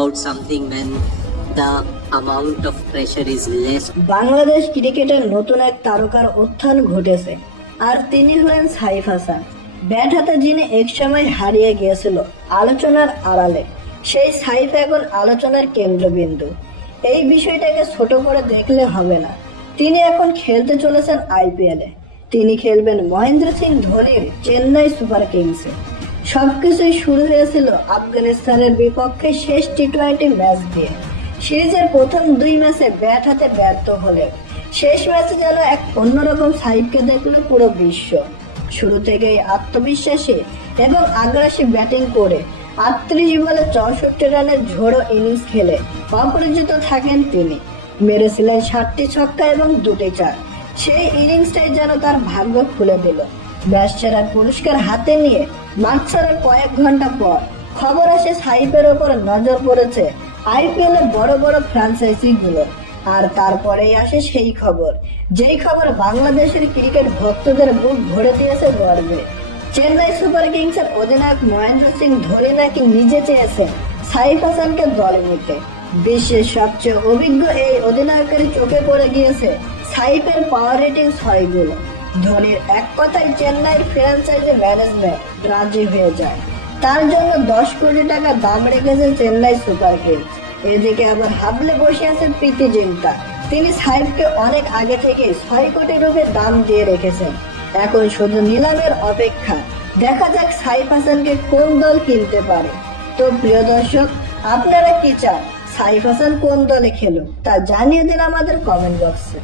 about something when the amount of pressure is less. Bangladesh ক্রিকেটের নতুন এক তারকার উত্থান ঘটেছে, আর তিনি হলেন সাইফ হাসান। ব্যাট হাতে যিনি একসময় হারিয়ে গিয়েছিল আলোচনার আড়ালে, সেই সাইফ এখন আলোচনার কেন্দ্রবিন্দু। এই বিষয়টাকে ছোট করে দেখলে হবে না। তিনি এখন খেলতে চলেছেন আইপিএলে। তিনি খেলবেন মহেন্দ্র সিং ধোনির চেন্নাই সুপার কিংসে। সবকিছুই শুরু হয়েছিল আফগানিস্তানের বিপক্ষে শেষ টি টোয়েন্টি ম্যাচ দিয়ে। সিরিজের প্রথম দুই ম্যাচে ব্যাট হাতে ব্যর্থ হলে শেষ ম্যাচে যেন এক অন্যরকম সাইডকে দেখল পুরো বিশ্ব। শুরু থেকেই আত্মবিশ্বাসী এবং আগ্রাসী ব্যাটিং করে আটত্রিশ বলে চৌষট্টি রানের ঝোড়ো ইনিংস খেলে অপরিচিত থাকেন তিনি। মেরেছিলেন সাতটি ছক্কা এবং দুটি চার। সেই ইনিংসটাই যেন তার ভাগ্য খুলে দিল। পুরস্কার হাতে নিয়ে কয়েক ঘণ্টা পর খবর আসে ওপর নজর পড়েছে আইপিএল বড় বড় ফ্রাঞ্চাইজি গুলো আর তারপরেই আসে সেই খবর, যেই খবর বাংলাদেশের ক্রিকেট ভক্তদের বুক ভরে দিয়েছে গর্বে। চেন্নাই সুপার কিংসের অধিনায়ক মহেন্দ্র সিং ধোনি নাকি নিজে চেয়েছেন সাইফ হাসানকে দলে নিতে। বিশ্বের সবচেয়ে অভিজ্ঞ এই অধিনায়কের চোখে পড়ে গিয়েছে সাইফের পাওয়ার রেটিং ছয়গুলো। ধোনির এক কথায় চেন্নাইয়ের ফ্র্যাঞ্চাইজি ম্যানেজমেন্ট রাজি হয়ে যায়। তার জন্য দশ কোটি টাকা দাম রেখেছে চেন্নাই সুপার কিংস। এদিকে আবার হাবলে বসে আছেন প্রীতি জিন্তা। তিনি সাহেবকে অনেক আগে থেকে ছয় কোটি রুপে দাম দিয়ে রেখেছেন। এখন শুধু নিলামের অপেক্ষা। দেখা যাক সাইফ হাসানকে কোন দল কিনতে পারে। তো প্রিয় দর্শক, আপনারা কি চান? সাইফ হাসান কোন দলে খেলো তা জানিয়ে দিন আমাদের কমেন্ট বক্সে